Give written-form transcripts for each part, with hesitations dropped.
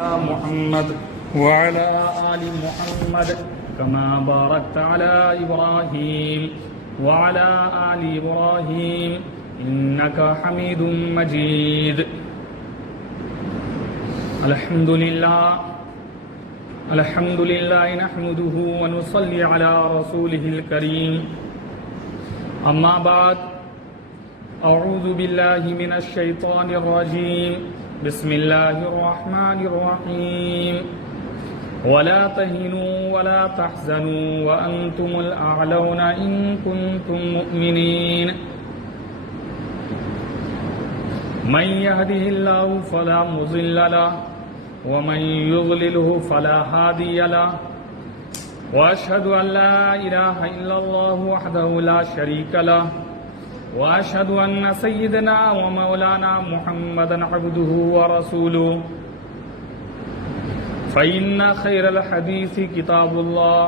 محمد وعلى آل محمد كما باركت على إبراهيم وعلى آل إبراهيم إنك حميد مجيد. الحمد لله نحمده ونصلي على رسوله الكريم. أما بعد، أعوذ بالله من الشيطان الرجيم. بسم الله الرحمن الرحيم. ولا تهنوا ولا تحزنوا وأنتم الأعلون إن كنتم مؤمنين. من يهده الله فلا مضل له ومن يضلله فلا هادي له. وأشهد أن لا إله إلا الله وحده لا شريك له. وأشهد أن سيدنا ومولانا محمدا عبده ورسوله. فإن خير الحديث كتاب الله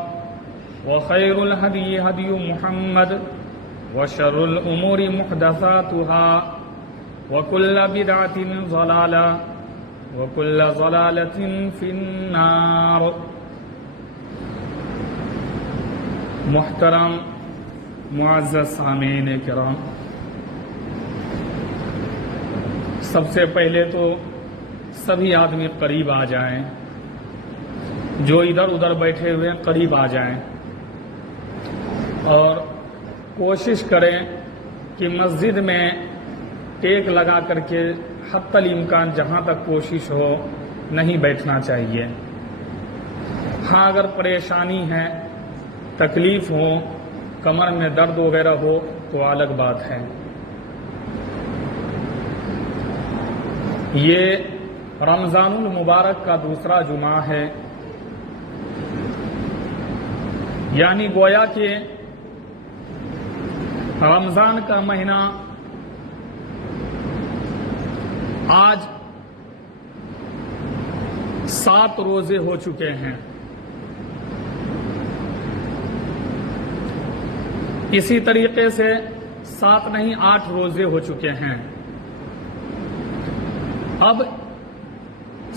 وخير الهدي هدي محمد وشر الأمور محدثاتها وكل بدعة ضلالة وكل ضلالة في النار. محترم معزز سامعین کرام، سب سے پہلے تو سبھی آدمی قریب آ جائیں، جو ادھر ادھر بیٹھے ہوئے ہیں قریب آ جائیں اور کوشش کریں کہ مسجد میں ٹیک لگا کر کے حتی الامکان جہاں تک کوشش ہو نہیں بیٹھنا چاہیے. ہاں اگر پریشانی ہے، تکلیف ہو، کمر میں درد وغیرہ ہو تو الگ بات ہے. یہ رمضان المبارک کا دوسرا جمعہ ہے، یعنی گویا کہ رمضان کا مہینہ آج 7 روزے ہو چکے ہیں. اسی طریقے سے 7 نہیں 8 روزے ہو چکے ہیں. اب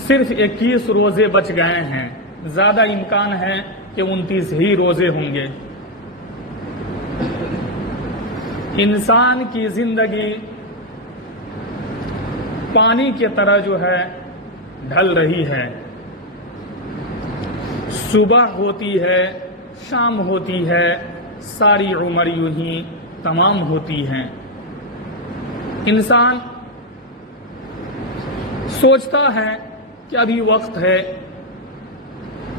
صرف 21 روزے بچ گئے ہیں. زیادہ امکان ہے کہ 29 ہی روزے ہوں گے. انسان کی زندگی پانی کی طرح جو ہے ڈھل رہی ہے. صبح ہوتی ہے، شام ہوتی ہے، ساری عمر یوں ہی تمام ہوتی ہے. انسان سوچتا ہے کہ ابھی وقت ہے،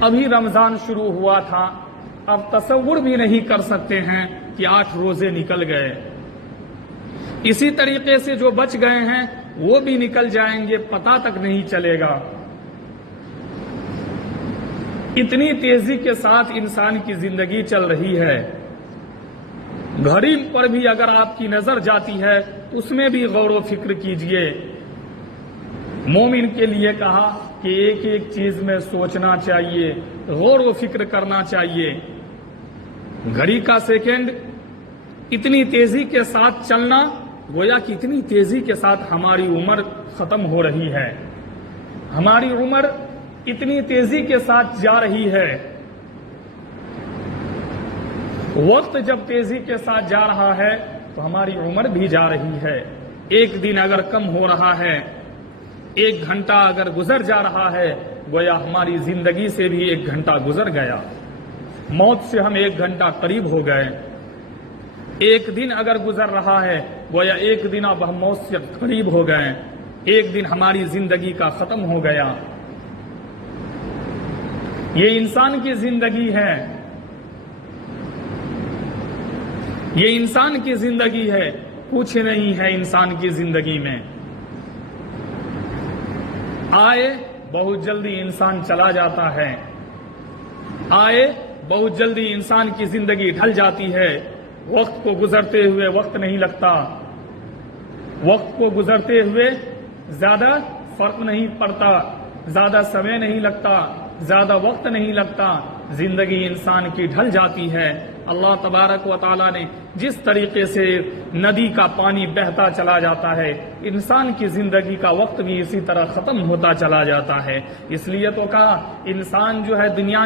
ابھی رمضان شروع ہوا تھا، اب تصور بھی نہیں کر سکتے ہیں کہ 8 روزے نکل گئے. اسی طریقے سے جو بچ گئے ہیں وہ بھی نکل جائیں گے، پتہ تک نہیں چلے گا. اتنی تیزی کے ساتھ انسان کی زندگی چل رہی ہے. گھڑی پر بھی اگر آپ کی نظر جاتی ہے تو اس میں بھی غور و فکر کیجئے. مومن کے لیے کہا کہ ایک ایک چیز میں سوچنا چاہیے، غور و فکر کرنا چاہیے. گھڑی کا سیکنڈ اتنی تیزی کے ساتھ چلنا گویا کہ اتنی تیزی کے ساتھ ہماری عمر ختم ہو رہی ہے. ہماری عمر اتنی تیزی کے ساتھ جا رہی ہے. وقت جب تیزی کے ساتھ جا رہا ہے تو ہماری عمر بھی جا رہی ہے. ایک دن اگر کم ہو رہا ہے، 1 گھنٹہ اگر گزر جا رہا ہے، گویا ہماری زندگی سے بھی 1 گھنٹہ گزر گیا. موت سے ہم 1 گھنٹہ قریب ہو گئے. 1 دن اگر گزر رہا ہے، گویا 1 دن اب ہم موت سے قریب ہو گئے. 1 دن ہماری زندگی کا ختم ہو گیا. یہ انسان کی زندگی ہے، یہ انسان کی زندگی ہے. کچھ نہیں ہے انسان کی زندگی میں. آئے بہت جلدی انسان چلا جاتا ہے، آئے بہت جلدی انسان کی زندگی ڈھل جاتی ہے. وقت کو گزرتے ہوئے وقت نہیں لگتا، وقت کو گزرتے ہوئے زیادہ فرق نہیں پڑتا، زیادہ سمے نہیں لگتا، زیادہ وقت نہیں لگتا. زندگی انسان کی ڈھل جاتی ہے. اللہ تبارک و تعالیٰ نے جس طریقے سے ندی کا پانی بہتا چلا جاتا ہے، انسان کی زندگی کا وقت بھی اسی طرح ختم ہوتا چلا جاتا ہے۔ اس لیے تو کہا انسان جو ہے دنیا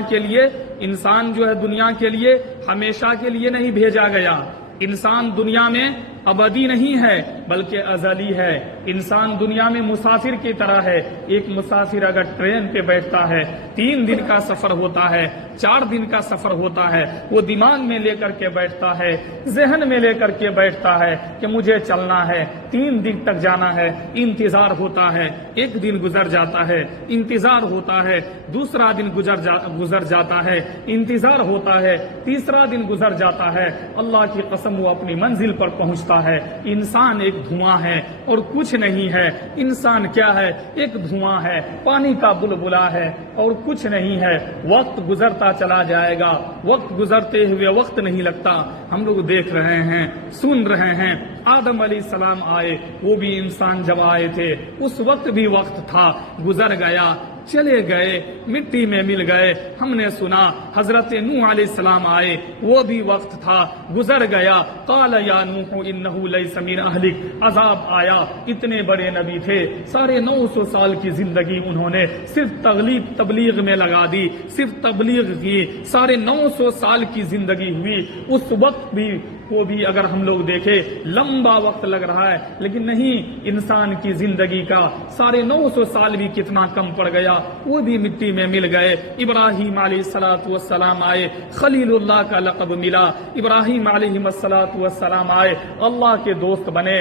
کے لیے ہمیشہ کے لیے نہیں بھیجا گیا۔ انسان دنیا میں ابدی نہیں ہے بلکہ ازلی ہے۔ انسان دنیا میں مسافر کی طرح ہے۔ ایک مسافر اگر ٹرین پہ بیٹھتا ہے، 3 دن کا سفر ہوتا ہے، 4 دن کا سفر ہوتا ہے، وہ دماغ میں لے کر کے بیٹھتا ہے، ذہن میں لے کر کے بیٹھتا ہے کہ مجھے چلنا ہے، 3 دن تک جانا ہے، انتظار ہوتا ہے، 1 دن گزر جاتا ہے، انتظار ہوتا ہے، دوسرا دن گزر جاتا ہے، انتظار ہوتا ہے، تیسرا دن گزر جاتا ہے، اللہ کی قسم وہ اپنی منزل پر پہنچتا ہے۔ انسان ایک دھواں ہے اور کچھ نہیں ہے۔ انسان کیا ہے؟ ایک دھواں ہے، پانی کا بلبلا ہے اور کچھ نہیں ہے۔ وقت گزرتا چلا جائے گا، وقت گزرتے ہوئے وقت نہیں لگتا۔ ہم لوگ دیکھ رہے ہیں، سن رہے ہیں، آدم علیہ السلام آئے، وہ بھی انسان جب آئے تھے اس وقت بھی وقت تھا، گزر گیا، چلے گئے، مٹی میں مل گئے۔ ہم نے سنا حضرت نوح علیہ السلام آئے، وہ بھی وقت تھا، گزر گیا۔ قال یا نوح انہ لیس من اہلک، عذاب آیا۔ اتنے بڑے نبی تھے، 950 سال کی زندگی انہوں نے صرف تبلیغ میں لگا دی، صرف تبلیغ کی۔ 950 سال کی زندگی ہوئی، اس وقت بھی کو بھی اگر ہم لوگ دیکھیں لمبا وقت لگ رہا ہے، لیکن نہیں، انسان کی زندگی کا 950 سال بھی کتنا کم پڑ گیا، وہ بھی مٹی میں مل گئے۔ ابراہیم علیہ السلام آئے، خلیل اللہ کا لقب ملا۔ ابراہیم علیہ السلام آئے، اللہ کے دوست بنے،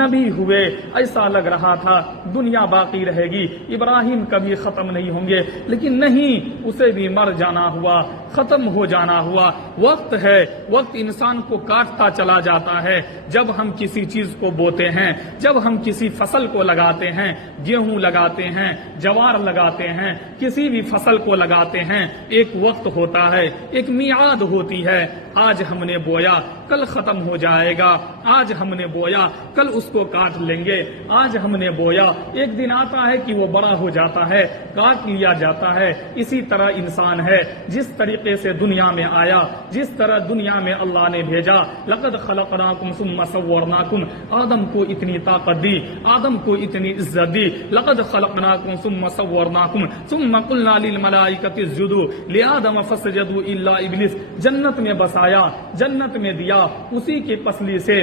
نبی ہوئے۔ ایسا لگ رہا تھا دنیا باقی رہے گی، ابراہیم کبھی ختم نہیں ہوں گے، لیکن نہیں، اسے بھی مر جانا ہوا، ختم ہو جانا ہوا۔ وقت ہے، وقت انسان کو کاٹتا چلا جاتا ہے۔ جب ہم کسی چیز کو بوتے ہیں، جب ہم کسی فصل کو لگاتے ہیں، گیہوں لگاتے ہیں، جوار لگاتے ہیں، کسی بھی فصل کو لگاتے ہیں، ایک وقت ہوتا ہے، ایک میعاد ہوتی ہے۔ آج ہم نے بویا، کل ختم ہو جائے گا۔ آج ہم نے بویا، کل اس کو کاٹ لیں گے۔ آج ہم نے بویا، ایک دن آتا ہے کہ وہ بڑا ہو جاتا ہے، کاٹ لیا جاتا ہے۔ اسی طرح انسان ہے، جس طریقے سے دنیا میں آیا، جس طرح دنیا میں اللہ نے بھیجا، لقد خلقناکم ثم صورناکم، آدم کو اتنی طاقت دی، آدم کو اتنی عزت دی۔ لقد خلقناکم ثم صورناکم ثم قلنا للملائکۃ اسجدوا لآدم فسجدوا الا ابلیس، جنت میں بسایا، جنت میں دیا، اسی کی پسلی سے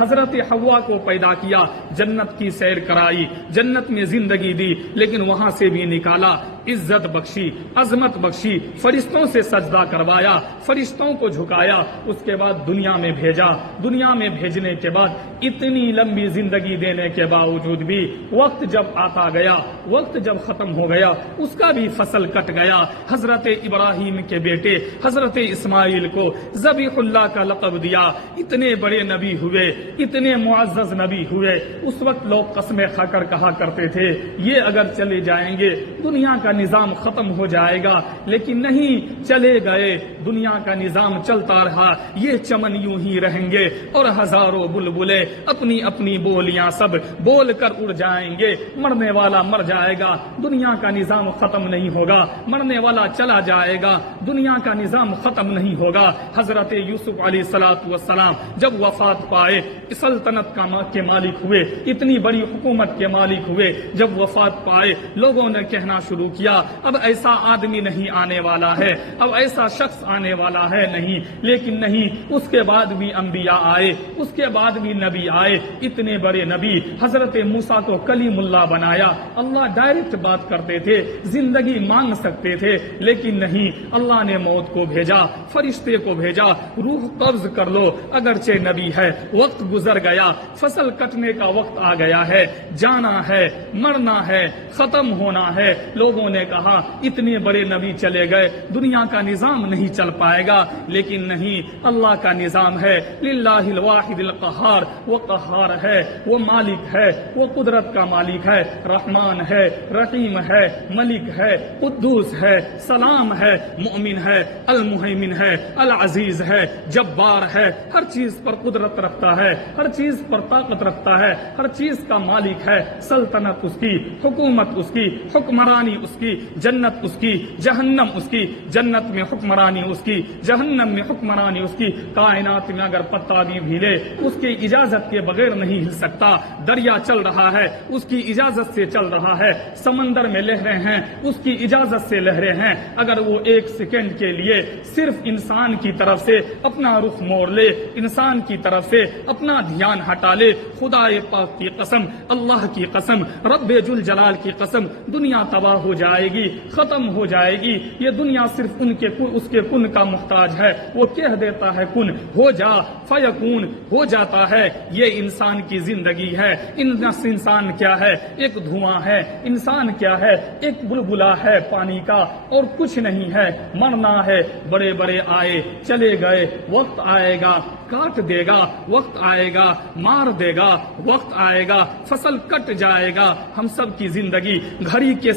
حضرت حوا کو پیدا کیا، جنت کی سیر کرائی، جنت میں زندگی دی، لیکن وہاں سے بھی نکالا، عزت بخشی، عظمت بخشی، فرشتوں سے سجدہ کروایا، فرشتوں کو جھکایا، اس کے بعد دنیا میں بھیجا۔ دنیا میں بھیجنے کے بعد اتنی لمبی زندگی دینے کے باوجود بھی وقت جب آتا گیا، وقت جب ختم ہو گیا، اس کا بھی فصل کٹ گیا۔ حضرت ابراہیم کے بیٹے حضرت اسماعیل کو ذبیح اللہ کا لقب دیا۔ اتنے بڑے نبی ہوئے، اتنے معزز نبی ہوئے۔ اس وقت لوگ قسمیں کھا کر کہا کرتے تھے یہ اگر چلے جائیں گے دنیا کا نظام ختم ہو جائے گا، لیکن نہیں، چلے گئے، دنیا کا نظام چلتا رہا۔ یہ چمن یوں ہی رہیں گے اور ہزاروں بلبلے اپنی اپنی بولیاں سب بول کر اڑ جائیں گے۔ مرنے والا مر جائے گا، دنیا کا نظام ختم نہیں ہوگا۔ مرنے والا چلا جائے گا، دنیا کا نظام ختم نہیں ہوگا۔ حضرت یوسف علیہ السلام جب وفات پائے، سلطنت کے مالک ہوئے، اتنی بڑی حکومت کے مالک ہوئے، جب وفات پائے لوگوں نے کہنا شروع کیا اب ایسا آدمی نہیں آنے والا ہے، اب ایسا شخص آنے والا ہے نہیں، لیکن نہیں، اس کے بعد بھی انبیاء آئے، اس کے بعد بھی نبی آئے۔ اتنے بڑے نبی، حضرت موسیٰ کو کلیم اللہ بنایا، اللہ ڈائریکٹ بات کرتے تھے، زندگی مانگ سکتے تھے، لیکن نہیں، اللہ نے موت کو بھیجا، فرشتے کو بھیجا، روح قبض کر لو، اگرچہ نبی ہے، وقت گزر گیا، فصل کٹنے کا وقت آ گیا ہے، جانا ہے، مرنا ہے، ختم ہونا ہے۔ لوگوں نے کہا اتنے بڑے نبی چلے گئے، دنیا کا نظام نہیں چل پائے گا، لیکن نہیں، اللہ کا نظام ہے، للہ الواحد القہار، وہ قہار ہے، وہ مالک ہے، وہ قدرت کا مالک ہے، رحمان ہے، رحیم ہے، ملک ہے، قدوس ہے، سلام ہے، مؤمن ہے، المہیمن ہے، العزیز ہے، جبار ہے، ہر چیز پر قدرت رکھتا ہے، ہر چیز پر طاقت رکھتا ہے، ہر چیز کا مالک ہے، سلطنت اس کی، حکومت اس کی، حکمرانی اس کی، جنت اس کی، جہنم اس کی، جنت میں حکمرانی اس کی، جہنم میں حکمرانی اس کی۔ کائنات میں اگر پتا بھی ہلے اس کی اجازت کے بغیر نہیں ہل سکتا۔ دریا چل رہا ہے اس کی اجازت سے چل رہا ہے، سمندر میں لہریں ہیں اس کی اجازت سے لہریں ہیں۔ اگر وہ ایک سیکنڈ کے لیے صرف انسان کی طرف سے اپنا رخ موڑ لے، انسان کی طرف سے اپنا دھیان ہٹا لے، خدا پاک کی قسم، اللہ کی قسم، رب ذوالجلال جلال کی قسم، دنیا تباہ ہو جائے گی، ختم ہو جائے گی۔ یہ دنیا صرف اس کے کن کا محتاج ہے، وہ کہہ دیتا ہے کن ہو جا فیکون، ہو جاتا ہے۔ یہ انسان کی زندگی ہے۔ انسان کیا ہے؟ ایک دھواں ہے۔ انسان کیا ہے؟ ایک بلبلا ہے پانی کا اور کچھ نہیں ہے۔ مرنا ہے، بڑے بڑے آئے چلے گئے، وقت آئے گا کاٹ دے گا، وقت آئے گا مار دے گا، وقت آئے گا فصل کٹ جائے گا۔ ہم سب کی زندگی گھڑی کے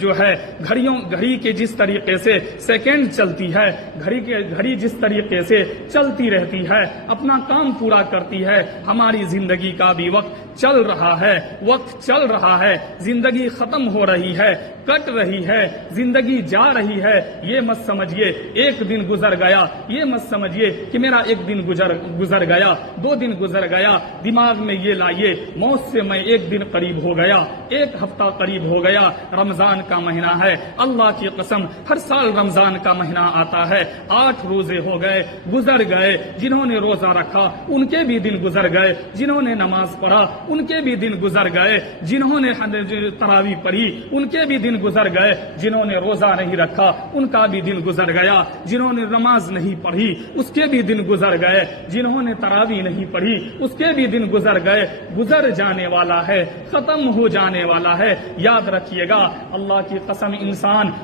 جو ہے گھڑی کے جس طریقے سے سیکنڈ چلتی ہے، گھڑی جس طریقے سے چلتی رہتی ہے، اپنا کام پورا کرتی ہے، ہماری زندگی کا بھی وقت چل رہا ہے، وقت چل رہا ہے، زندگی ختم ہو رہی ہے، کٹ رہی ہے، زندگی جا رہی ہے۔ یہ مت سمجھیے ایک دن گزر گیا، یہ مت سمجھیے کہ میرا ایک دن گزر گیا، 2 دن گزر گیا۔ دماغ میں یہ لائیے موت سے میں ایک دن قریب ہو گیا، 1 ہفتہ قریب ہو گیا۔ رمضان کا مہینہ ہے، اللہ کی قسم ہر سال رمضان کا مہینہ آتا ہے، 8 روزے ہو گئے گزر گئے۔ جنہوں نے روزہ رکھا ان کے بھی دن گزر گئے، جنہوں نے نماز پڑھا ان کے بھی دن گزر گئے، جنہوں نے تراویح پڑھی ان کے بھی دن گزر گئے، جنہوں نے روزہ نہیں رکھا ان کا بھی دن گزر گیا، جنہوں نے نماز نہیں پڑھی اس کے بھی دن گزر گئے، جنہوں نے تراویح نہیں پڑھی اس کے بھی دن گزر گئے۔ گزر جانے والا ہے، ختم ہو جانے والا ہے۔ یاد رکھیے گا اللہ کی قسم،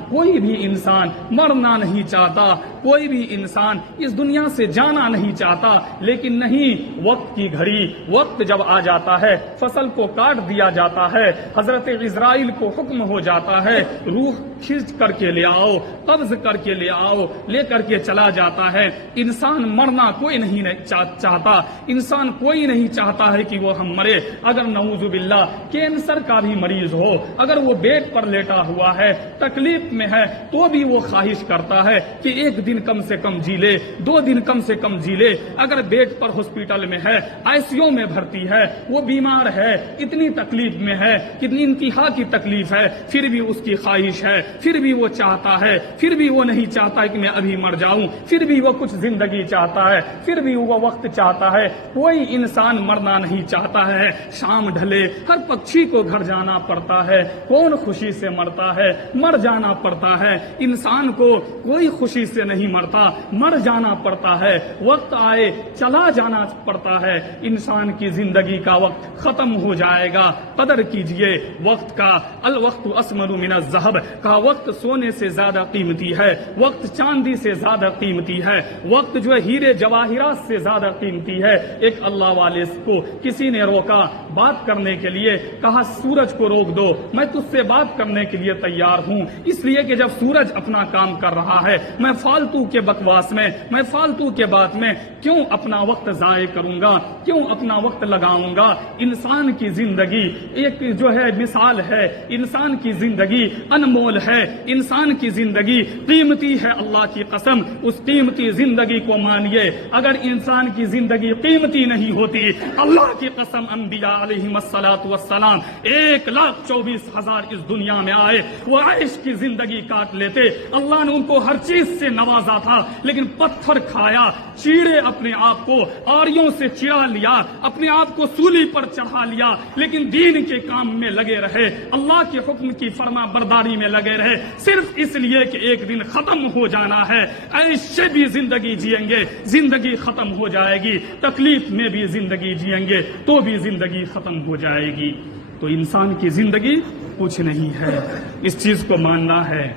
کوئی بھی انسان مرنا نہیں چاہتا، کوئی بھی انسان اس دنیا سے جانا نہیں چاہتا، لیکن نہیں، وقت کی گھڑی، وقت جب آ جاتا ہے فصل کو کاٹ دیا جاتا ہے، حضرت عزرائیل کو حکم ہو جاتا ہے روح کھینچ کر کے لے آؤ، قبض کر کے لے آؤ، لے کر کے چلا جاتا ہے۔ انسان مرنا کوئی نہیں چاہتا، انسان کوئی نہیں چاہتا ہے کہ وہ ہم مرے۔ اگر نعوذ باللہ کینسر کا بھی مریض ہو، اگر وہ بیڈ پر لیٹا ہوا ہے، تکلیف میں ہے، تو بھی وہ خواہش کرتا ہے کہ 1 دن کم سے کم جی لے، 2 دن کم سے کم جی لے۔ اگر بیڈ پر ہاسپٹل میں ہے، ICU میں بھرتی ہے، وہ بیمار ہے، اتنی تکلیف میں ہے، کتنی انتہا کی تکلیف ہے، پھر بھی اس کی خواہش ہے، پھر بھی وہ چاہتا ہے، پھر بھی وہ نہیں چاہتا کہ میں ابھی مر جاؤں، پھر بھی وہ کچھ زندگی چاہتا ہے، پھر بھی وہ وقت چاہتا ہے۔ کوئی انسان مرنا نہیں چاہتا ہے۔ شام ڈھلے ہر پکشی کو گھر جانا پڑتا ہے، کون خوشی سے مرتا ہے؟ مر جانا پڑتا ہے۔ انسان کو کوئی خوشی سے نہیں مرتا، مر جانا پڑتا ہے، وقت آئے چلا جانا پڑتا ہے۔ انسان کی زندگی کا وقت ختم ہو جائے گا، قدر کیجئے وقت کا۔ الوقت اسمر من الذهب کا وقت سونے سے زیادہ قیمتی ہے، وقت چاندی سے زیادہ قیمتی ہے، وقت جو ہے ہیرے جواہرات سے زیادہ قیمتی ہے۔ ایک اللہ والے کو کسی نے روکا بات کرنے کے لیے، کہا سورج کو روک دو، میں تجھ سے بات کرنے کے لیے تیار ہوں، اس لیے کہ جب سورج اپنا کام کر رہا ہے میں فالتو کے بکواس میں فالتو کے بات میں کیوں اپنا وقت ضائع کروں گا، کیوں اپنا وقت لگاؤں گا۔ انسان کی زندگی ایک جو ہے مثال ہے، انسان کی زندگی انمول ہے، انسان کی زندگی قیمتی ہے۔ اللہ کی قسم اس قیمتی زندگی کو مانیے۔ اگر انسان کی زندگی قیمتی نہیں ہوتی، اللہ کی قسم انبیاء علیہم الصلاۃ والسلام 1,24,000 اس دنیا میں آئے، وہ عیش کی زندگی کاٹ لیتے۔ اللہ نے ان کو ہر چیز سے نوازا تھا، لیکن پتھر کھایا، چیڑے اپنے آپ کو آریوں سے چڑا لیا، اپنے آپ کو سولی پر چڑھا لیا، لیکن دین کے کام میں لگے رہے، اللہ کے حکم کی فرما برداری میں لگے رہے، صرف اس لیے کہ ایک دن ختم ہو جانا ہے۔ ایسے بھی زندگی جئیں گے، زندگی ختم ہو جائے گی، تکلیف میں بھی زندگی جئیں گے تو بھی زندگی ختم ہو جائے گی۔ تو انسان کی زندگی کچھ نہیں ہے، اس چیز کو ماننا ہے۔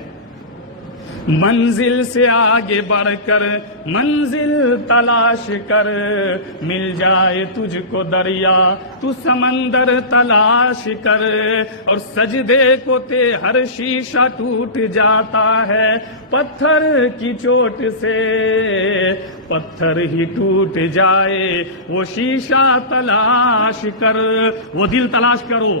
منزل سے آگے بڑھ کر منزل تلاش کر، مل جائے تجھ کو دریا تو سمندر تلاش کر، اور سجدے کو تے ہر شیشہ ٹوٹ جاتا ہے، پتھر کی چوٹ سے پتھر ہی ٹوٹ جائے وہ شیشہ تلاش کر۔ وہ دل تلاش کرو،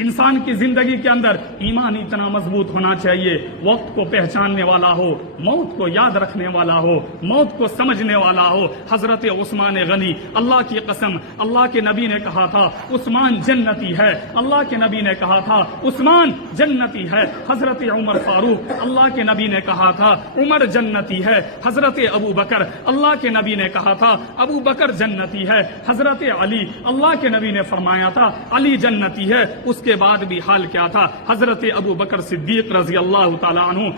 انسان کی زندگی کے اندر ایمان اتنا مضبوط ہونا چاہیے، وقت کو پہچاننے والا ہو، موت کو یاد رکھنے والا ہو، موت کو سمجھنے والا ہو۔ حضرت عثمان غنی، اللہ کی قسم، اللہ کے نبی نے کہا تھا عثمان جنتی ہے، اللہ کے نبی نے کہا تھا عثمان جنتی ہے۔ حضرت عمر فاروق، اللہ کے نبی نے کہا تھا عمر جنتی ہے۔ حضرت ابو بکر، اللہ کے نبی نے کہا تھا ابو بکر جنتی ہے۔ حضرت علی، اللہ کے نبی نے فرمایا تھا علی جنتی ہے۔ اس کے بعد بھی حال کیا تھا؟ حضرت ابو بکر صدیق رضی اللہ تعالیٰ عنہ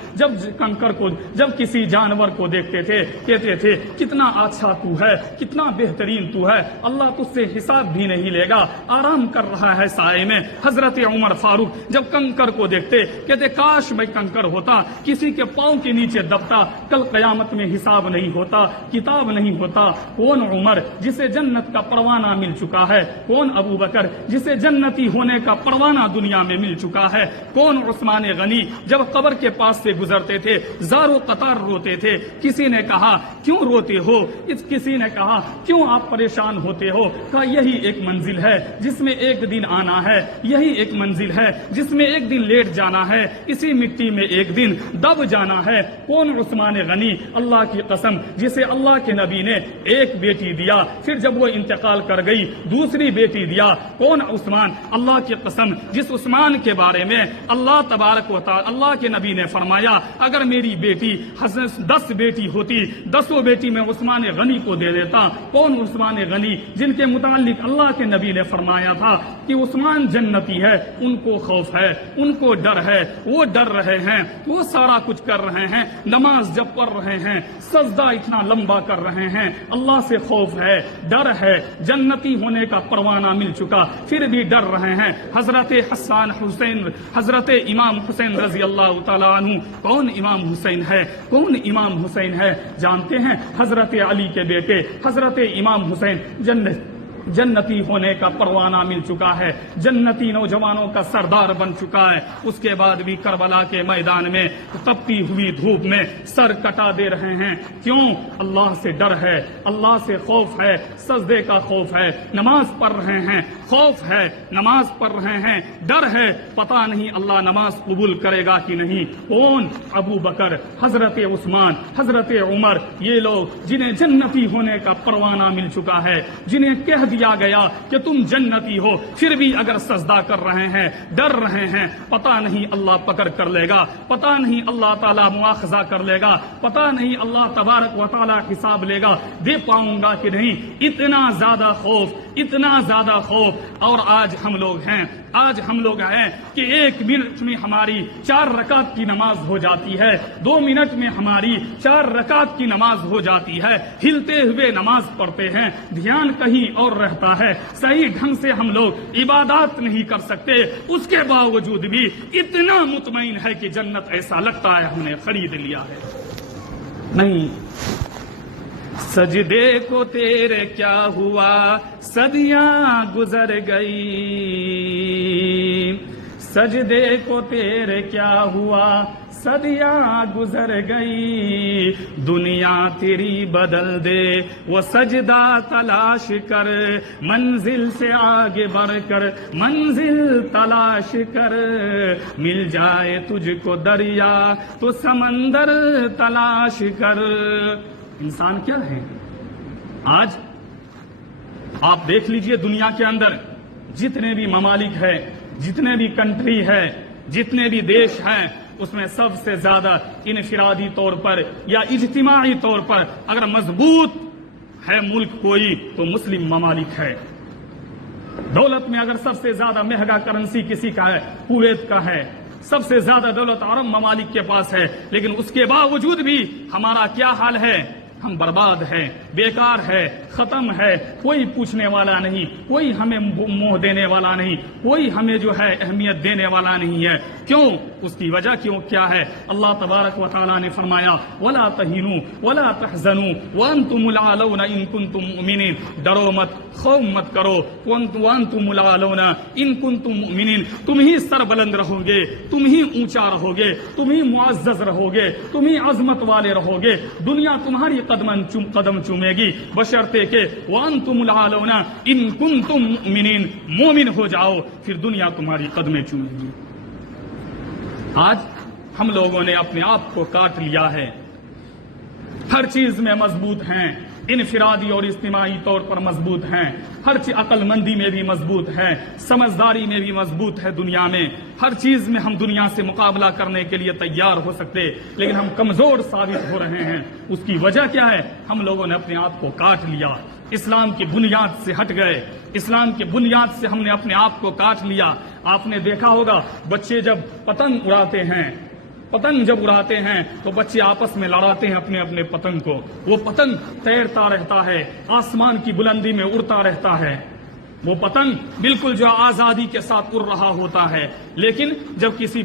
جب کسی جانور کو دیکھتے تھے کہتے تھے کتنا اچھا تو ہے، کتنا بہترین تو ہے، اللہ تجھ سے حساب بھی نہیں لے گا، آرام کر رہا ہے سائے میں۔ حضرت عمر فاروق جب کنکر کو دیکھتے کہتے کاش میں کنکر ہوتا، کسی کے پاؤں کے نیچے دبتا، کل قیامت میں حساب نہیں ہوتا، کتاب نہیں ہوتا۔ کون عمر جسے جنت کا پروانہ مل چکا ہے؟ کون ابو بکر جسے جنتی ہونے کا پروانہ دنیا میں مل چکا ہے؟ کون عثمان غنی جب قبر کے پاس سے گزرتے تھے زارو قطار روتے تھے؟ کسی نے کہا کیوں روتے ہو؟ کسی نے کہا کیوں آپ پریشان ہوتے ہو؟ کہا یہی ایک منزل ہے جس میں ایک دن آنا ہے، یہی ایک منزل ہے جس میں ایک دن لیٹ جانا ہے، اسی مٹی میں ایک دن دب جانا ہے۔ کون عثمان غنی، اللہ کی قسم، جسے اللہ کے نبی نے ایک بیٹی دیا، پھر جب وہ انتقال کر گئی دوسری بیٹی دیا۔ کون عثمان، اللہ کی قسم، جس عثمان کے بارے میں اللہ تبارک و تعالی، اللہ کے نبی نے فرمایا اگر میری بیٹی 10 بیٹی ہوتی 10 بیٹی میں عثمان غنی کو دے دیتا۔ کون عثمان غنی جن کے متعلق اللہ کے نبی نے فرمایا تھا کہ عثمان جنتی ہے، ان کو خوف ہے، ان کو ڈر ہے، وہ ڈر رہے ہیں، وہ سارا کچھ کر رہے ہیں، نماز جب پڑھ رہے ہیں سجدہ اتنا لمبا کر رہے ہیں، اللہ سے خوف ہے، ڈر ہے، جنتی ہونے کا پروانہ مل چکا پھر بھی ڈر رہے ہیں۔ حضرت حضرت امام حسین رضی اللہ تعالیٰ عنہ، کون امام حسین ہے؟ کون امام حسین ہے جانتے ہیں؟ حضرت علی کے بیٹے حضرت امام حسین جنتی ہونے کا پروانہ مل چکا ہے، جنتی نوجوانوں کا سردار بن چکا ہے۔ اس کے بعد بھی کربلا کے میدان میں تپتی ہوئی دھوپ میں سر کٹا دے رہے ہیں۔ کیوں؟ اللہ سے ڈر ہے، اللہ سے خوف ہے، سجدے کا خوف ہے، نماز پڑھ رہے ہیں، خوف ہے، نماز پڑھ رہے ہیں، ڈر ہے، پتہ نہیں اللہ نماز قبول کرے گا کہ نہیں۔ کون؟ ابو بکر، حضرت عثمان، حضرت عمر، یہ لوگ جنہیں جنتی ہونے کا پروانہ مل چکا ہے، جنہیں کہہ دیا گیا کہ تم جنتی ہو، پھر بھی اگر سجدہ کر رہے ہیں، ڈر رہے ہیں، پتہ نہیں اللہ پکڑ کر لے گا، پتہ نہیں اللہ تعالیٰ مواخذہ کر لے گا، پتہ نہیں اللہ تبارک و تعالیٰ حساب لے گا، دے پاؤں گا کہ نہیں۔ اتنا زیادہ خوف، اتنا زیادہ خوف۔ اور آج ہم لوگ ہیں کہ 1 منٹ میں ہماری 4 رکعت کی نماز ہو جاتی ہے، 2 منٹ میں ہماری 4 رکعت کی نماز ہو جاتی ہے، ہلتے ہوئے نماز پڑھتے ہیں، دھیان کہیں اور رہتا ہے، صحیح ڈھنگ سے ہم لوگ عبادات نہیں کر سکتے، اس کے باوجود بھی اتنا مطمئن ہے کہ جنت ایسا لگتا ہے ہم نے خرید لیا ہے۔ نہیں، سجدے کو تیرے کیا ہوا، صدیاں گزر گئی، سجدے کو تیرے کیا ہوا، صدیاں گزر گئی، دنیا تیری بدل دے وہ سجدہ تلاش کر، منزل سے آگے بڑھ کر منزل تلاش کر، مل جائے تجھ کو دریا تو سمندر تلاش کر۔ انسان کیا ہے؟ آج آپ دیکھ لیجئے دنیا کے اندر جتنے بھی ممالک ہیں، جتنے بھی کنٹری ہے، جتنے بھی دیش ہیں، اس میں سب سے زیادہ انفرادی طور پر یا اجتماعی طور پر اگر مضبوط ہے ملک کوئی تو مسلم ممالک ہے۔ دولت میں اگر سب سے زیادہ مہنگا کرنسی کسی کا ہے، کویت کا ہے، سب سے زیادہ دولت عرب ممالک کے پاس ہے، لیکن اس کے باوجود بھی ہمارا کیا حال ہے؟ ہم برباد ہیں، بیکار ہے، ختم ہے، کوئی پوچھنے والا نہیں، کوئی ہمیں منہ دینے والا نہیں، کوئی ہمیں جو ہے اہمیت دینے والا نہیں ہے۔ کیوں؟ اس کی وجہ کیا ہے؟ اللہ تبارک و تعالیٰ نے فرمایا وَلَا تَهِنُوا وَلَا تَحْزَنُوا وَأَنْتُمُ الْأَعْلَوْنَ إِن كُنتُم مُؤْمِنِينَ، ڈرو مت، خوف مت کرو، وَأَنْتُمُ الْأَعْلَوْنَ إِن كُنتُم مُؤْمِنِينَ، تم ہی سر بلند رہو گے، تم ہی اونچا رہو گے، تم ہی معزز رہو گے، تم ہی عظمت والے رہو گے، دنیا تمہاری قدم چومے گی بشرطے گئے کہ وانتم العالون ان کنتم مؤمنین، مومن ہو جاؤ پھر دنیا تمہاری قدمیں چومے گی۔ آج ہم لوگوں نے اپنے آپ کو کاٹ لیا ہے، ہر چیز میں مضبوط ہیں، انفرادی اور اجتماعی طور پر مضبوط ہیں، ہر چیز عقل مندی میں بھی مضبوط ہے، سمجھداری میں بھی مضبوط ہے، دنیا میں ہر چیز میں ہم دنیا سے مقابلہ کرنے کے لیے تیار ہو سکتے، لیکن ہم کمزور ثابت ہو رہے ہیں۔ اس کی وجہ کیا ہے؟ ہم لوگوں نے اپنے آپ کو کاٹ لیا، اسلام کی بنیاد سے ہٹ گئے، اسلام کی بنیاد سے ہم نے اپنے آپ کو کاٹ لیا۔ آپ نے دیکھا ہوگا بچے جب پتنگ اڑاتے ہیں، پتنگ جب اڑاتے ہیں تو بچے آپس میں لڑاتے ہیں اپنے اپنے پتنگ کو، وہ پتنگ تیرتا رہتا ہے، آسمان کی بلندی میں اڑتا رہتا ہے، وہ پتنگ بالکل جو آزادی کے ساتھ اڑ رہا ہوتا ہے۔ لیکن جب کسی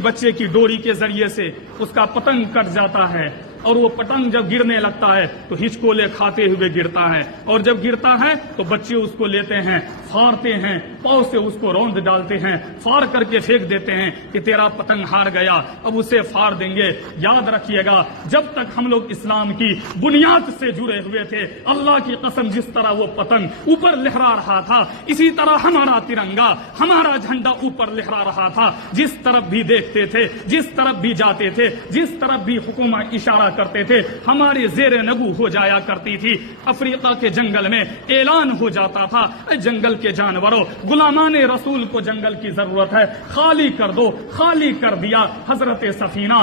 بچے کی ڈوری کے ذریعے سے اس کا پتنگ کٹ جاتا ہے اور وہ پتنگ جب گرنے لگتا ہے تو ہچکولے کھاتے ہوئے گرتا ہے، اور جب گرتا ہے تو بچے اس کو لیتے ہیں، پھاڑتے ہیں، پاؤں سے اس کو روند ڈالتے ہیں، پھاڑ کر کے پھینک دیتے ہیں کہ تیرا پتنگ ہار گیا، اب اسے پھاڑ دیں گے۔ یاد رکھیے گا جب تک ہم لوگ اسلام کی بنیاد سے جڑے ہوئے تھے، اللہ کی قسم جس طرح وہ پتنگ اوپر لہرا رہا تھا اسی طرح ہمارا ترنگا، ہمارا جھنڈا اوپر لہرا رہا تھا۔ جس طرف بھی دیکھتے تھے، جس طرف بھی جاتے تھے، جس طرف بھی حکومت اشارہ کرتے تھے، ہمارے زیر نگو ہو جایا کرتی تھی۔ افریقہ کے جنگل میں اعلان ہو جاتا تھا، اے جنگل کے جانوروں، غلامان رسول کو جنگل کی ضرورت ہے، خالی کر دو۔ خالی کر دیا۔ حضرت سفینہ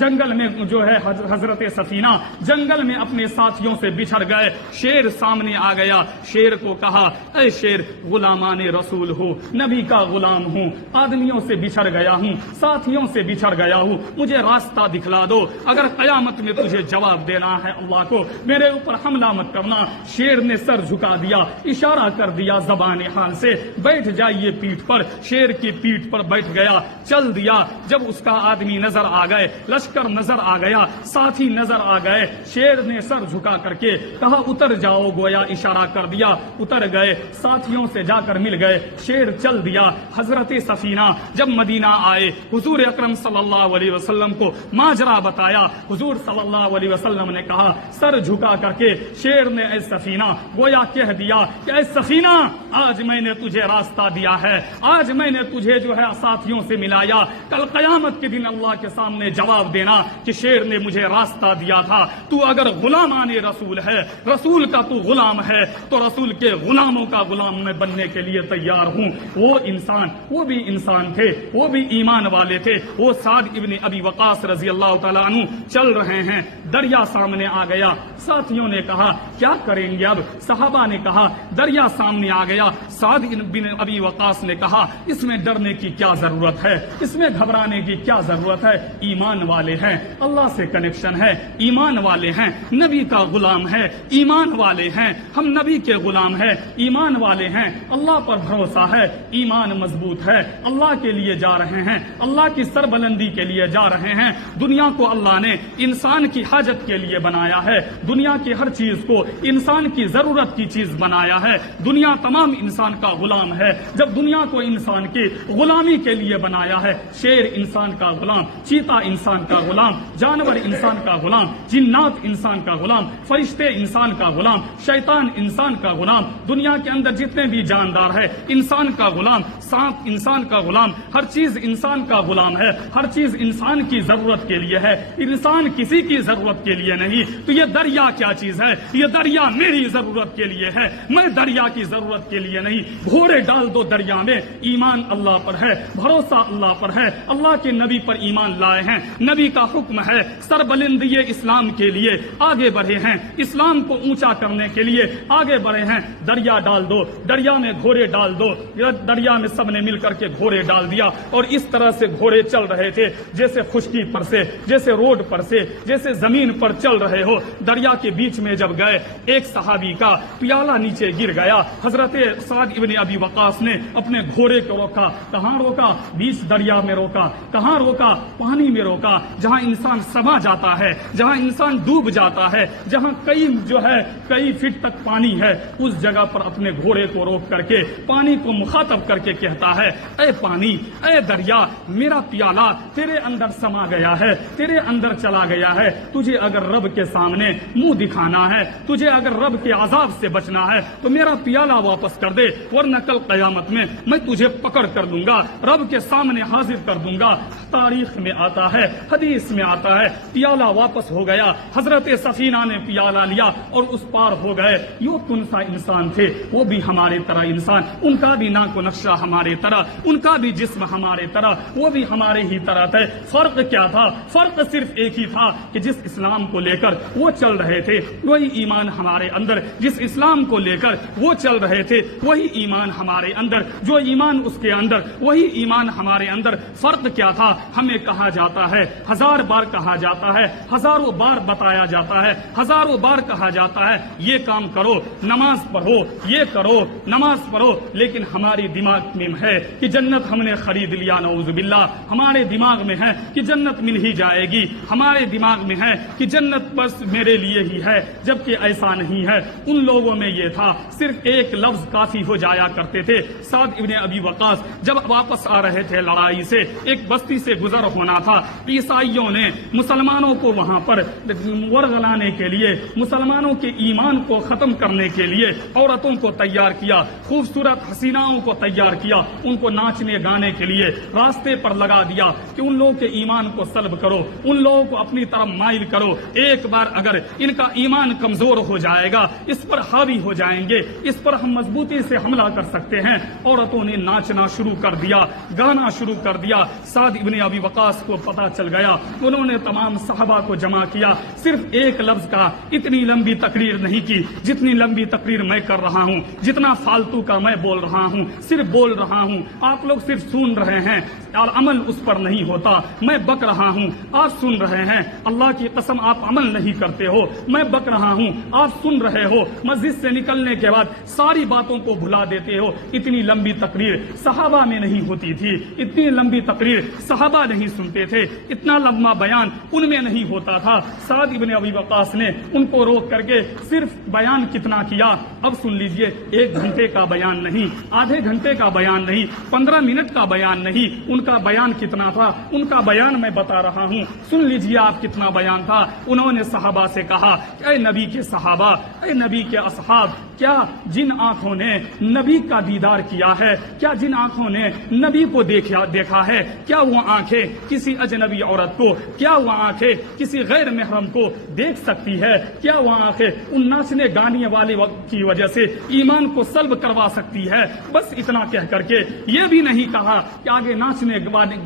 جنگل میں جو ہے، حضرت سفینہ جنگل میں اپنے ساتھیوں سے بچھڑ گئے، شیر سامنے آ گیا، شیر کو کہا اے شیر، غلامان رسول ہو، نبی کا غلام ہوں، آدمیوں سے بچھڑ گیا ہوں، ساتھیوں سے بچھڑ گیا ہوں، مجھے راستہ دکھلا دو، اگر قیامت میں تجھے جواب دینا ہے اللہ کو، میرے اوپر حملہ مت کرنا۔ شیر نے سر جھکا دیا، اشارہ کر دیا زبان حال سے، بیٹھ جائیے پیٹھ پر۔ شیر کی پیٹھ پر بیٹھ گیا، چل دیا۔ جب اس کا آدمی نظر آ گئے، لشکر نظر آ گیا، ساتھی نظر آ گئے، شیر نے سر جھکا کر کے کہا اتر جاؤ، گویا اشارہ کر دیا، اتر گئے، ساتھیوں سے جا کر مل گئے، شیر چل دیا۔ حضرت سفینہ جب مدینہ آئے، حضور اکرم صلی اللہ علیہ وسلم کو ماجرا بتایا، حضور صلی اللہ علیہ وسلم نے کہا، سر جھکا کر کے شیر نے اے سفینہ گویا کہہ دیا کہ اے سفینہ، آج میں نے تجھے راستہ دیا ہے، آج میں نے تجھے جو ہے ساتھیوں سے ملایا، کل قیامت کے دن اللہ کے سامنے جواب دینا کہ شیر نے مجھے راستہ دیا تھا۔ تو اگر غلامان رسول ہے، رسول کا تو غلام ہے، تو رسول کے غلاموں کا غلام میں بننے کے لیے تیار ہوں۔ وہ انسان، وہ بھی انسان تھے، وہ بھی ایمان والے تھے، وہ سعد ابن ابی وقاص رضی اللہ تعالیٰ عنہ چل رہے ہیں، دریا سامنے آ گیا، ساتھیوں نے کہا کیا کریں گے اب؟ صحابہ نے کہا دریا سامنے آ گیا، سعد بن ابی وقاص نے کہا اس میں ڈرنے کی کیا ضرورت ہے، اس میں گھبرانے کی کیا ضرورت ہے، ایمان والے ہیں، اللہ سے کنیکشن ہے، ایمان والے ہیں، نبی کا غلام ہے، ایمان والے ہیں، ہم نبی کے غلام ہیں، ایمان والے ہیں، اللہ پر بھروسہ ہے، ایمان مضبوط ہے، اللہ کے لیے جا رہے ہیں، اللہ کی سربلندی کے لیے جا رہے ہیں۔ دنیا کو اللہ نے انسان کی حاجت کے لیے بنایا ہے، دنیا کی ہر چیز کو انسان کی ضرورت کی چیز بنایا ہے، دنیا تمام انسان کا غلام ہے۔ جب دنیا کو انسان کی غلامی کے لیے بنایا ہے، شیر انسان کا غلام، چیتا انسان کا غلام، جانور انسان کا غلام، جنات انسان کا غلام، فرشتے انسان کا غلام، شیطان انسان کا غلام، دنیا کے اندر جتنے بھی جاندار ہے انسان کا غلام، سانپ انسان کا غلام، ہر چیز انسان کا غلام ہے، ہر چیز انسان کی ضرورت کے لیے ہے، انسان کسی کی ضرورت کے لیے نہیں۔ تو یہ دریا کیا چیز ہے؟ یہ دریا میری ضرورت کے لیے ہے، میں دریا کی ضرورت کے لیے نہیں۔ گھوڑے ڈال دو دریا میں، ایمان اللہ پر ہے، بھروسہ اللہ پر ہے، اللہ کے نبی پر ایمان لائے ہیں، نبی کا حکم ہے، سربلندی اسلام کے لیے آگے بڑھے ہیں، اسلام کو اونچا کرنے کے لیے آگے بڑھے ہیں۔ دریا ڈال دو، دریا میں گھوڑے ڈال دو، دریا میں سب نے مل کر کے گھوڑے ڈال دیا، اور اس طرح سے گھوڑے چل رہے تھے جیسے خشکی پر سے، جیسے روڈ پر سے، جیسے زمین پر چل رہے ہو۔ دریا کے بیچ میں جب گئے، ایک صحابی کا پیالہ نیچے گر گیا، حضرت سعد ابن ابی وقاص نے اپنے گھوڑے کو روکا، کہاں روکا؟ بیچ دریا میں روکا، کہاں روکا؟ پانی میں روکا، جہاں انسان سما جاتا ہے، جہاں انسان ڈوب جاتا ہے، جہاں کئی فٹ تک پانی ہے، اس جگہ پر اپنے گھوڑے کو روک کر کے پانی کو مخاطب کر کے کہتا ہے اے پانی، اے دریا، میرا پیالہ تیرے اندر سما گیا ہے، تیرے اندر چلا گیا ہے، تجھے تجھے اگر رب کے سامنے منہ دکھانا ہے، تجھے اگر رب کے عذاب سے بچنا ہے تو میرا پیالہ واپس کر دے، ورنہ کل قیامت میں تجھے پکڑ کر لوں گا، رب کے سامنے حاضر کر دوں گا۔ تاریخ میں آتا ہے، حدیث میں آتا ہے، پیالہ واپس ہو گیا، حضرت سفینہ نے پیالہ لیا اور اس پار ہو گئے۔ یوں کنسا انسان تھے، وہ بھی ہمارے طرح انسان، ان کا بھی ناک و نقشہ ہمارے طرح، ان کا بھی جسم ہمارے طرح، وہ بھی ہمارے ہی طرح تھے۔ فرق کیا تھا؟ فرق صرف ایک ہی تھا کہ جس اسلام کو لے کر وہ چل رہے تھے وہی ایمان ہمارے اندر، جس اسلام کو لے کر وہ چل رہے تھے وہی ایمان ہمارے اندر، جو ایمان اس کے اندر وہی ایمان ہمارے اندر۔ فرق کیا تھا؟ ہمیں کہا جاتا ہے، ہزار بار کہا جاتا ہے، ہزاروں بار بتایا جاتا ہے، ہزاروں بار کہا جاتا ہے یہ کام کرو، نماز پڑھو، یہ کرو، نماز پڑھو، لیکن ہماری دماغ میں ہے کہ جنت ہم نے خرید لیا، نعوذ باللہ۔ ہمارے دماغ میں ہے کہ جنت مل ہی جائے گی، ہمارے دماغ میں ہے کہ جنت بس میرے لیے ہی ہے، جبکہ ایسا نہیں ہے۔ ان لوگوں میں یہ تھا صرف ایک لفظ کافی ہو جایا کرتے تھے۔ سعد ابن ابی وقاص جب واپس آ رہے تھے لڑائی سے، ایک بستی سے گزر ہونا تھا، عیسائیوں نے مسلمانوں کو وہاں پر ورغلانے کے لیے، مسلمانوں کے ایمان کو ختم کرنے کے لیے عورتوں کو تیار کیا، خوبصورت حسیناؤں کو تیار کیا، ان کو ناچنے گانے کے لیے راستے پر لگا دیا کہ ان لوگوں کے ایمان کو سلب کرو، ان لوگوں کو اپنی طرف مائل کرو۔ ایک بار اگر ان کا ایمان کمزور ہو جائے گا، اس پر حاوی ہو جائیں گے، اس پر ہم مضبوطی سے حملہ کر سکتے ہیں۔ عورتوں نے ناچنا شروع کر دیا، گانا شروع کر دیا۔ سعد ابن ابی وقاص کو پتا چل گیا، انہوں نے تمام صحابہ کو جمع کیا، صرف ایک لفظ کا، اتنی لمبی تقریر نہیں کی جتنی لمبی تقریر میں کر رہا ہوں، جتنا فالتو کا میں بول رہا ہوں، صرف بول رہا ہوں، آپ لوگ صرف سن رہے ہیں اور عمل اس پر نہیں ہوتا۔ میں بک رہا ہوں، آپ سن رہے ہیں، اللہ کی قسم آپ عمل نہیں کرتے ہو۔ میں بک رہا ہوں، آپ سن رہے ہو، مسجد سے نکلنے کے بعد ساری باتوں کو بھلا دیتے ہو۔ اتنی لمبی تقریر صحابہ میں نہیں ہوتی تھی، اتنی لمبی تقریر صحابہ نہیں سنتے تھے، اتنا لمبا بیان ان میں نہیں ہوتا تھا۔ سعد ابن ابی وقاص نے ان کو روک کر کے صرف بیان کتنا کیا؟ اب سن لیجئے، 1 گھنٹے کا بیان نہیں، آدھے گھنٹے کا بیان نہیں، 15 منٹ کا بیان نہیں، ان کا بیان کتنا تھا؟ ان کا بیان میں بتا رہا ہوں، سن لیجئے آپ کتنا بیان تھا۔ انہوں نے صحابہ سے کہا، اے نبی کے صحابہ، اے نبی کے اصحاب، کیا جن آنکھوں نے نبی کا دیدار کیا ہے، کیا جن آنکھوں نے نبی کو دیکھا ہے، کیا وہ آنکھیں کسی اجنبی عورت کو، کیا وہ آنکھیں کسی غیر محرم کو دیکھ سکتی ہے؟ کیا وہ آنکھیں ان ناچنے گانے والے وقت کی وجہ سے ایمان کو سلب کروا سکتی ہے؟ بس اتنا کہہ کر کے یہ بھی نہیں کہا کہ آگے ناچنے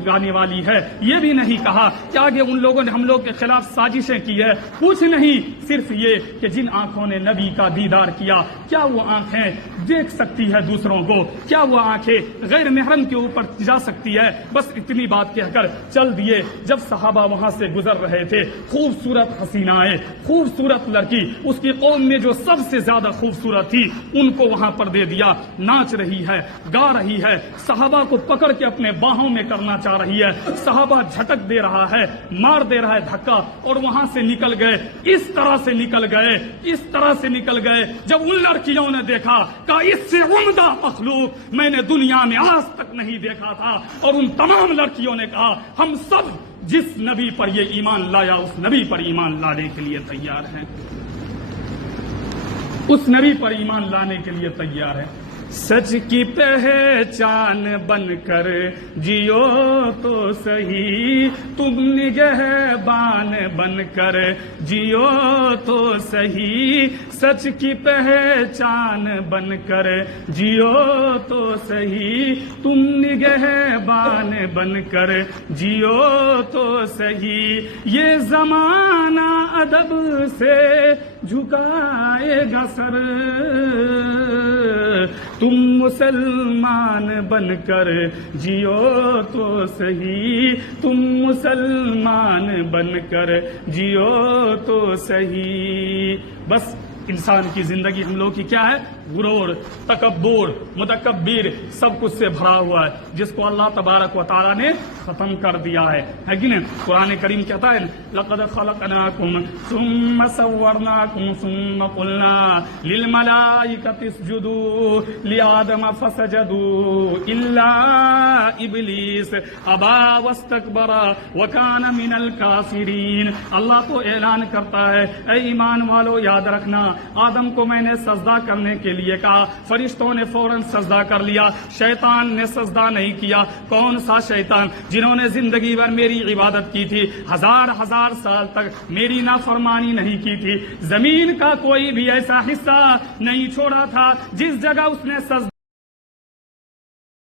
گانے والی ہے، یہ بھی نہیں کہا کہ آگے ان لوگوں نے ہم لوگ کے خلاف سازشیں کی ہے، کچھ نہیں، صرف یہ کہ جن آنکھوں نے نبی کا دیدار کیا، کیا وہ آنکھیں دیکھ سکتی ہے دوسروں کو؟ کیا وہ آنکھیں غیر محرم کے اوپر جا سکتی ہے؟ بس اتنی بات کہہ کر چل دیے۔ جب صحابہ وہاں سے گزر رہے تھے، خوبصورت حسینائیں، خوبصورت لڑکی، اس کی قوم میں جو سب سے زیادہ خوبصورت تھی، ان کو وہاں پر دے دیا، ناچ رہی ہے، گا رہی ہے، صحابہ کو پکڑ کے اپنے باہوں میں کرنا چاہ رہی ہے، صحابہ جھٹک دے رہا ہے، مار دے رہا ہے دھکا، اور وہاں سے نکل گئے۔ اس طرح سے نکل گئے، اس طرح سے نکل گئے، جب ان لڑکیوں نے دیکھا کہ اس سے عمدہ مخلوق میں نے دنیا میں آج تک نہیں دیکھا تھا، اور ان تمام لڑکیوں نے کہا ہم سب جس نبی پر یہ ایمان لایا اس نبی پر ایمان لانے کے لیے تیار ہیں، اس نبی پر ایمان لانے کے لیے تیار ہے۔ سچ کی پہچان بن کر جیو تو صحیح، تم نگہبان بن کر جیو تو صحیح، سچ کی پہچان بن کر جیو تو صحیح، تم نگہبان بن کر جیو تو صحیح، یہ زمانہ ادب سے جھکائے گا سر، تم مسلمان بن کر جیو تو صحیح، تم مسلمان بن کر جیو تو صحیح۔ بس انسان کی زندگی ہم لوگ کی کیا ہے؟ غرور، تکبر، متکبر سب کچھ سے بھرا ہوا ہے، جس کو اللہ تبارک و تعالیٰ نے ختم کر دیا ہے کہ نہیں؟ قرآن کریم کہتا ہے لقد خلقناکم ثم صورناکم ثم قلنا للملائکۃ اسجدوا لآدم فسجدوا الا ابلیس ابا واستکبر وکان من الکافرین۔ اللہ تو اعلان کرتا ہے اے ایمان والو یاد رکھنا، آدم کو میں نے سجدہ کرنے کے لیے کہا، فرشتوں نے فوراً سجدہ کر لیا، شیطان نے سجدہ نہیں کیا۔ کون سا شیطان؟ جنہوں نے زندگی بھر میری عبادت کی تھی، ہزار سال تک میری نافرمانی نہیں کی تھی، زمین کا کوئی بھی ایسا حصہ نہیں چھوڑا تھا جس جگہ اس نے سجدہ